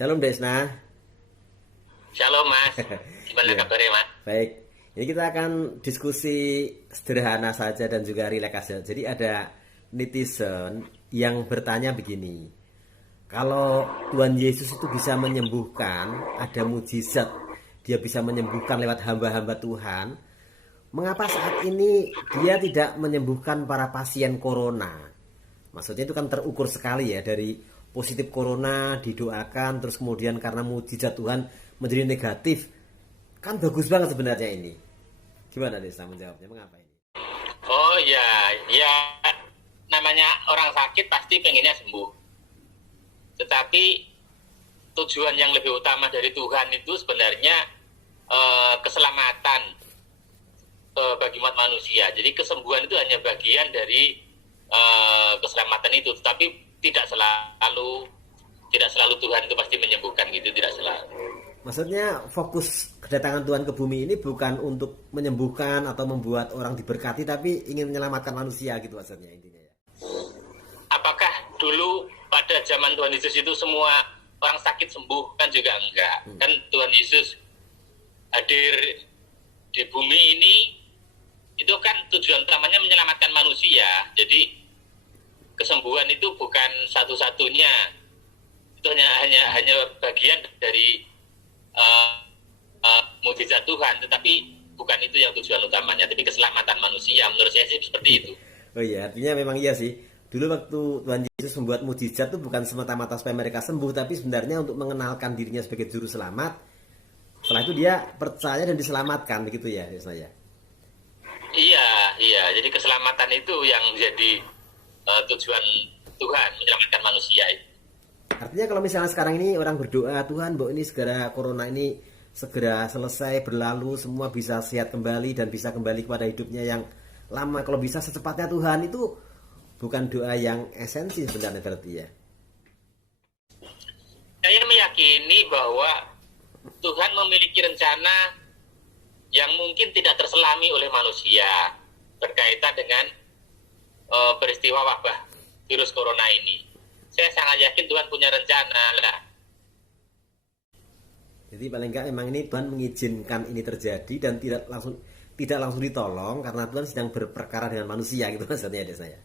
Shalom Desna. Shalom Mas, gimana Iya, kabarnya Mas? baik. Ini kita akan diskusi sederhana saja dan juga rileks saja. Jadi ada netizen yang bertanya begini. Kalau Tuhan Yesus itu bisa menyembuhkan, ada mujizat, dia bisa menyembuhkan lewat hamba-hamba Tuhan. Mengapa saat ini dia tidak menyembuhkan para pasien corona? Maksudnya itu kan terukur sekali ya, dari positif corona didoakan terus kemudian karena mujizat Tuhan menjadi negatif. Kan bagus banget sebenarnya ini. Gimana Desa menjawabnya? Mengapa ini? Oh ya, ya namanya orang sakit pasti pengennya sembuh. Tetapi tujuan yang lebih utama dari Tuhan itu sebenarnya keselamatan bagi umat manusia. Jadi kesembuhan itu hanya bagian dari keselamatan itu, tetapi tidak selalu Tuhan itu pasti menyembuhkan gitu, tidak selalu. Maksudnya fokus kedatangan Tuhan ke bumi ini bukan untuk menyembuhkan atau membuat orang diberkati, tapi ingin menyelamatkan manusia gitu maksudnya intinya ya. Apakah dulu pada zaman Tuhan Yesus itu semua orang sakit sembuh? Kan juga enggak. Kan Tuhan Yesus hadir di bumi ini itu kan tujuan utamanya menyelamatkan manusia. Jadi kesembuhan itu bukan satu-satunya, itu hanya bagian dari mukjizat Tuhan, tetapi bukan itu yang tujuan utamanya, tapi keselamatan manusia. Menurut saya sih seperti itu. Oh iya, artinya memang iya sih. Dulu waktu Tuhan Yesus membuat mujizat itu bukan semata-mata supaya mereka sembuh, tapi sebenarnya untuk mengenalkan dirinya sebagai juru selamat. Setelah itu dia percaya dan diselamatkan begitu ya, saya. Iya, iya. Jadi keselamatan itu yang jadi tujuan Tuhan, menyelamatkan manusia itu. Artinya kalau misalnya sekarang ini orang berdoa, Tuhan, bahwa ini segera corona ini segera selesai, berlalu, semua bisa sehat kembali dan bisa kembali kepada hidupnya yang lama. Kalau bisa secepatnya Tuhan, itu bukan doa yang esensi sebenarnya berarti ya. Saya meyakini bahwa Tuhan memiliki rencana yang mungkin tidak terselami oleh manusia berkaitan dengan peristiwa wabah virus corona ini. Saya sangat yakin Tuhan punya rencana lah. Jadi paling enggak memang ini Tuhan mengizinkan ini terjadi dan tidak langsung ditolong karena Tuhan sedang berperkara dengan manusia gitu maksudnya ada saya.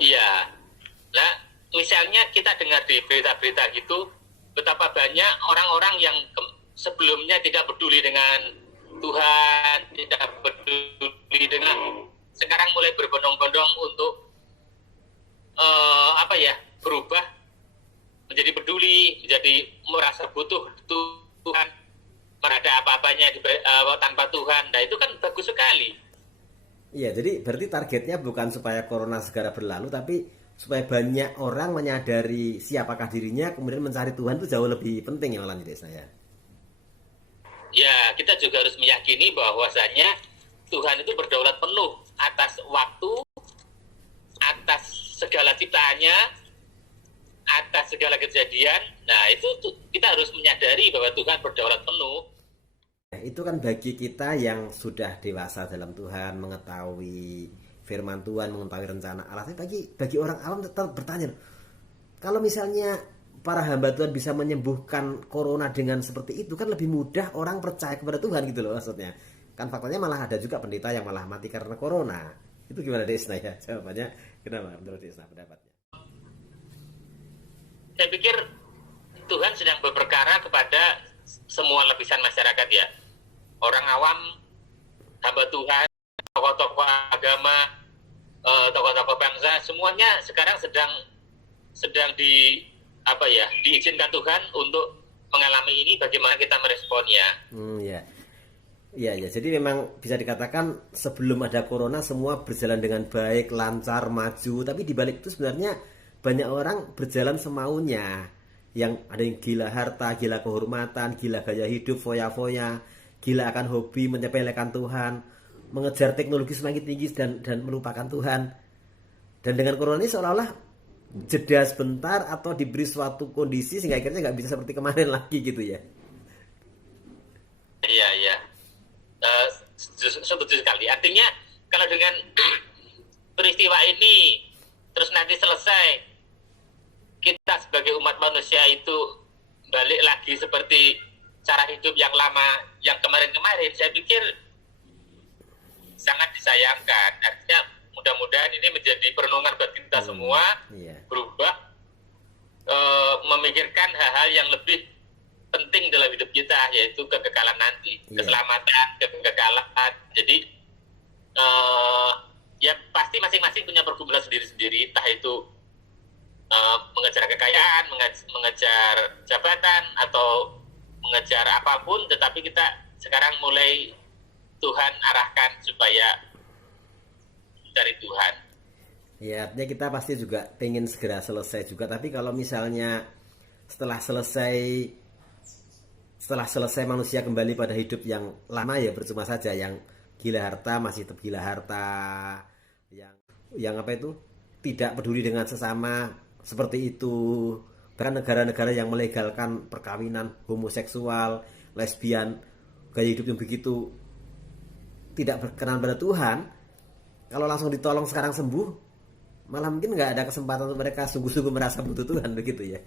Iya. Nah, misalnya kita dengar di berita-berita gitu, betapa banyak orang-orang yang sebelumnya tidak peduli dengan Tuhan, tidak peduli dengan, sekarang mulai berbondong-bondong untuk berubah menjadi peduli, menjadi merasa butuh Tuhan, merada apa-apanya tanpa Tuhan. Nah itu kan bagus sekali. Iya, jadi berarti targetnya bukan supaya corona segera berlalu tapi supaya banyak orang menyadari siapakah dirinya kemudian mencari Tuhan itu jauh lebih penting ya malah jadi saya. Ya, kita juga harus meyakini bahwasanya Tuhan itu berdaulat penuh atas waktu, atas segala ciptaannya, atas segala kejadian. Nah, itu kita harus menyadari bahwa Tuhan berdaulat penuh. Itu kan bagi kita yang sudah dewasa dalam Tuhan, mengetahui firman Tuhan, mengetahui rencana Allah. Tapi bagi orang awam tetap bertanya, kalau misalnya para hamba Tuhan bisa menyembuhkan corona dengan seperti itu, kan lebih mudah orang percaya kepada Tuhan gitu loh maksudnya. Kan faktanya malah ada juga pendeta yang malah mati karena corona. Itu gimana Desna ya? Jawabannya kenapa menurut Desna pendapatnya? Saya pikir Tuhan sedang berperkara kepada semua lapisan masyarakat ya. Orang awam, hamba Tuhan, tokoh-tokoh agama, tokoh-tokoh bangsa, semuanya sekarang sedang diizinkan Tuhan untuk mengalami ini. Bagaimana kita meresponnya? Ya. Iya, ya. Jadi memang bisa dikatakan sebelum ada corona semua berjalan dengan baik, lancar, maju. Tapi di balik itu sebenarnya banyak orang berjalan semaunya. Yang ada yang gila harta, gila kehormatan, gila gaya hidup, foya-foya, gila akan hobi, menyepelekan Tuhan, mengejar teknologi semakin tinggi dan melupakan Tuhan. Dan dengan corona ini seolah-olah jeda sebentar atau diberi suatu kondisi sehingga akhirnya nggak bisa seperti kemarin lagi gitu ya. Iya, iya. Setuju sekali. Artinya kalau dengan peristiwa ini terus nanti selesai, kita sebagai umat manusia itu balik lagi seperti cara hidup yang lama, yang kemarin-kemarin, saya pikir sangat disayangkan. Artinya mudah-mudahan ini menjadi perenungan buat kita semua, berubah, memikirkan hal-hal yang lebih penting dalam hidup kita, yaitu kekekalan nanti, keselamatan, kekekalan. Jadi ya pasti masing-masing punya pergumulan sendiri-sendiri, entah itu mengejar kekayaan, mengejar jabatan, atau mengejar apapun, tetapi kita sekarang mulai Tuhan arahkan supaya cari Tuhan. Ya, artinya kita pasti juga pengen segera selesai juga, tapi kalau misalnya setelah selesai manusia kembali pada hidup yang lama, ya percuma saja. Yang gila harta masih tetap gila harta, yang apa itu, tidak peduli dengan sesama seperti itu. Bahkan negara-negara yang melegalkan perkawinan homoseksual, lesbian, gaya hidup yang begitu tidak berkenan pada Tuhan, kalau langsung ditolong sekarang sembuh, malah mungkin nggak ada kesempatan untuk mereka sungguh-sungguh merasa butuh Tuhan, begitu ya.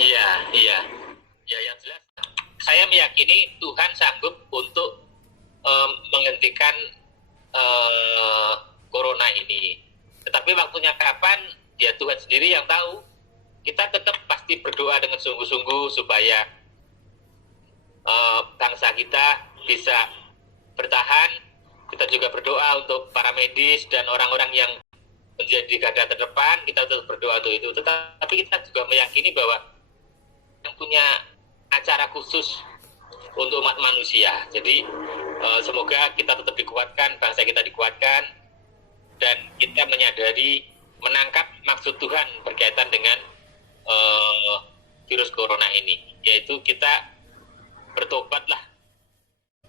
Iya. Ya, yang jelas saya meyakini Tuhan sanggup untuk menghentikan corona ini. Tetapi waktunya kapan, ya Tuhan sendiri yang tahu. Kita tetap pasti berdoa dengan sungguh-sungguh supaya bangsa kita bisa bertahan. Kita juga berdoa untuk para medis dan orang-orang yang menjadi garda terdepan. Kita tetap berdoa untuk itu. Tetapi kita juga meyakini bahwa yang punya acara khusus untuk umat manusia. Jadi semoga kita tetap dikuatkan, bangsa kita dikuatkan, dan kita menyadari, menangkap maksud Tuhan berkaitan dengan virus corona ini, yaitu kita bertobatlah.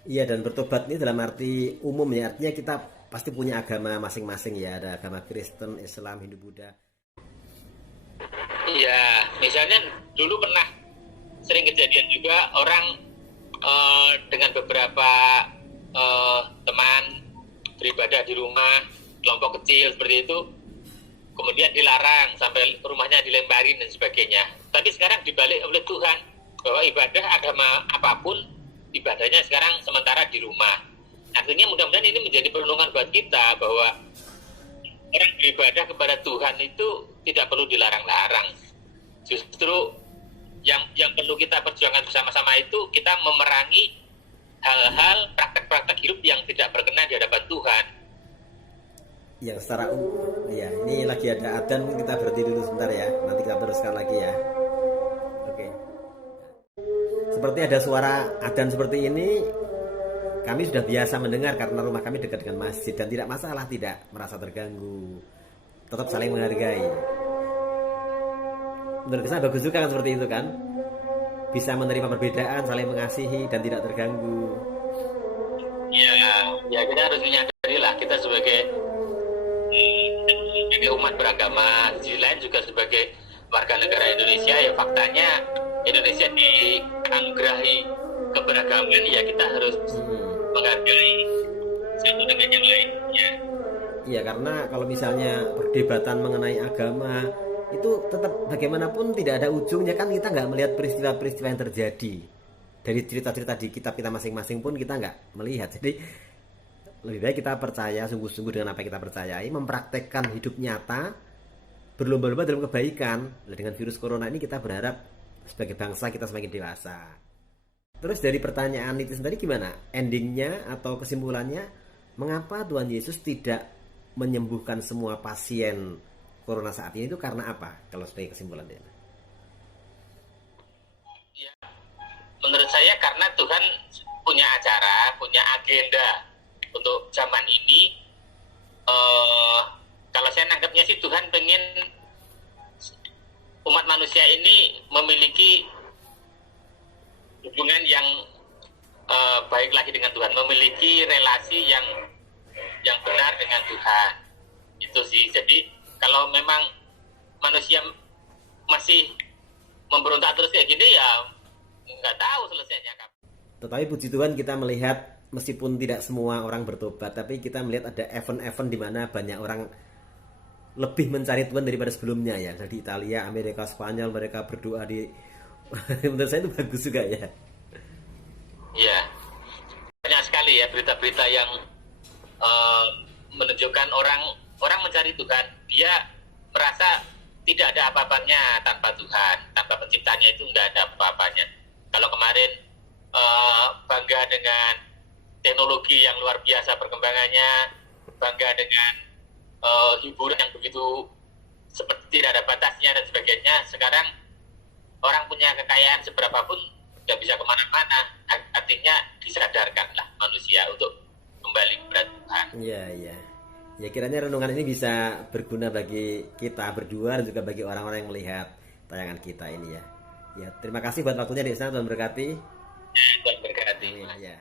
Iya, dan bertobat ini dalam arti umum ya, artinya kita pasti punya agama masing-masing ya, ada agama Kristen, Islam, Hindu, Buddha. Iya, misalnya dulu pernah sering kejadian juga orang dengan beberapa teman beribadah di rumah, kelompok kecil seperti itu, kemudian dilarang sampai rumahnya dilemparin dan sebagainya. Tapi sekarang dibalik oleh Tuhan bahwa ibadah agama apapun, ibadahnya sekarang sementara di rumah. Artinya mudah-mudahan ini menjadi perenungan buat kita bahwa orang beribadah kepada Tuhan itu tidak perlu dilarang-larang. Justru yang perlu kita perjuangkan bersama-sama itu kita memerangi hal-hal praktek-praktek hidup yang tidak berkenan di hadapan Tuhan. Ya, secara ya, ini lagi ada adzan, kita berhenti dulu sebentar ya. Nanti kita teruskan lagi ya. Oke. Seperti ada suara adzan seperti ini, kami sudah biasa mendengar karena rumah kami dekat dengan masjid dan tidak masalah, tidak merasa terganggu. Tetap saling menghargai. Menurut saya bagus juga kan seperti itu kan, bisa menerima perbedaan, saling mengasihi dan tidak terganggu. Ya kita harus menyadari lah, kita sebagai umat beragama, di sisi lain juga sebagai warga negara Indonesia, ya faktanya Indonesia dianugerahi keberagaman, ya kita harus menghargai satu dengan yang lain. Iya, karena kalau misalnya perdebatan mengenai agama itu tetap bagaimanapun tidak ada ujungnya kan, kita nggak melihat peristiwa-peristiwa yang terjadi. Dari cerita-cerita di kitab kita masing-masing pun kita nggak melihat. Jadi lebih baik kita percaya sungguh-sungguh dengan apa yang kita percayai, mempraktekkan hidup nyata, berlomba-lomba dalam kebaikan. Dengan virus corona ini kita berharap sebagai bangsa kita semakin dewasa. Terus dari pertanyaan itu sendiri gimana? Endingnya atau kesimpulannya, mengapa Tuhan Yesus tidak menyembuhkan semua pasien corona saat ini, itu karena apa? Kalau sebagai kesimpulan dia. Ya, menurut saya karena Tuhan punya acara, punya agenda untuk zaman ini. Kalau saya nangkepnya sih Tuhan pengen umat manusia ini memiliki hubungan yang baik lagi dengan Tuhan, memiliki relasi yang benar dengan Tuhan. Itu sih. Jadi kalau memang manusia masih memberontak terus kayak gini, ya nggak tahu selesainya kapan. Tetapi puji Tuhan kita melihat meskipun tidak semua orang bertobat, tapi kita melihat ada event-event di mana banyak orang lebih mencari Tuhan daripada sebelumnya ya. Di Italia, Amerika, Spanyol mereka berdoa di menurut saya itu bagus juga ya. Ya, banyak sekali ya berita-berita yang menunjukkan orang mencari Tuhan. Dia merasa tidak ada apa-apanya tanpa Tuhan, tanpa penciptanya itu nggak ada apa-apanya. Kalau kemarin bangga dengan teknologi yang luar biasa perkembangannya, bangga dengan hiburan yang begitu seperti tidak ada batasnya dan sebagainya. Sekarang orang punya kekayaan seberapapun nggak bisa kemana-mana. Artinya disadarkanlah manusia untuk kembali kepada Tuhan. Iya, iya. Ya kiranya renungan ini bisa berguna bagi kita berdua dan juga bagi orang-orang yang melihat tayangan kita ini ya. Ya, terima kasih buat waktunya Dek Sang, Tuhan berkati. Tuhan berkati. Amin ya.